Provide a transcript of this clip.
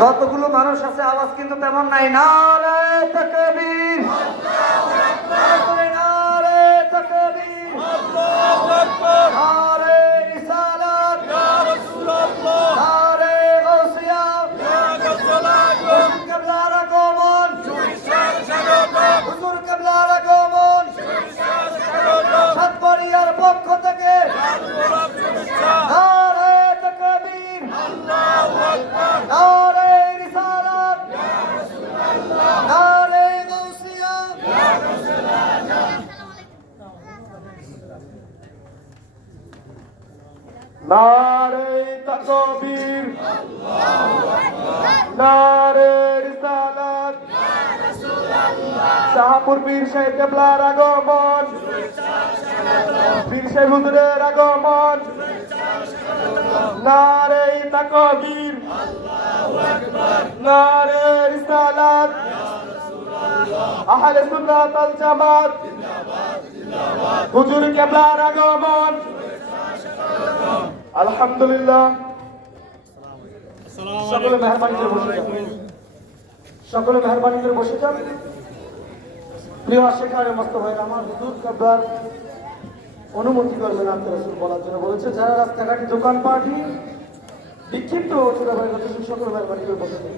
যতগুলো মানুষ আছে আওয়াজ কিন্তু তেমন নাই। নারায়ে তাকবীর, নারায়ে তাকবীর, নারায়ে রিসালাত, নারায়ে গাউসিয়া, হুজুর কিবলার আগমন, হুজুর কিবলার আগমন, সাতবাড়িয়ার পক্ষ থেকে নারায়ে তাকবীর, নারায়ে রিসালাত, নারায়ে গাউসিয়া। নারে তাকবীর, নারে রিসালাত, শাহপুর পীর সাহেব কেবলার আগমন, পীর সাহেব হুজুরের আগমন। নারে তাকবীর, নারে রিসালাত, আহলে সুন্নাত ওয়াল জামাত, হুজুর কেবলার আগমন। আলহামদুলিল্লাহ। সকলে মেহরবানি করে বসে যান, সকলে মেহরবানি করে বসে যান। প্রিয় আশিকানে মোস্তফা আমার হুজুর কেবলার অনুমতি করবেন আল্লাহ রাসূল বলার জন্য বলেছে, যারা রাস্তাঘাটে দোকানপাট বিক্ষিপ্ত ছোট ভাই সকলে মেহরবানি করে বসে যান।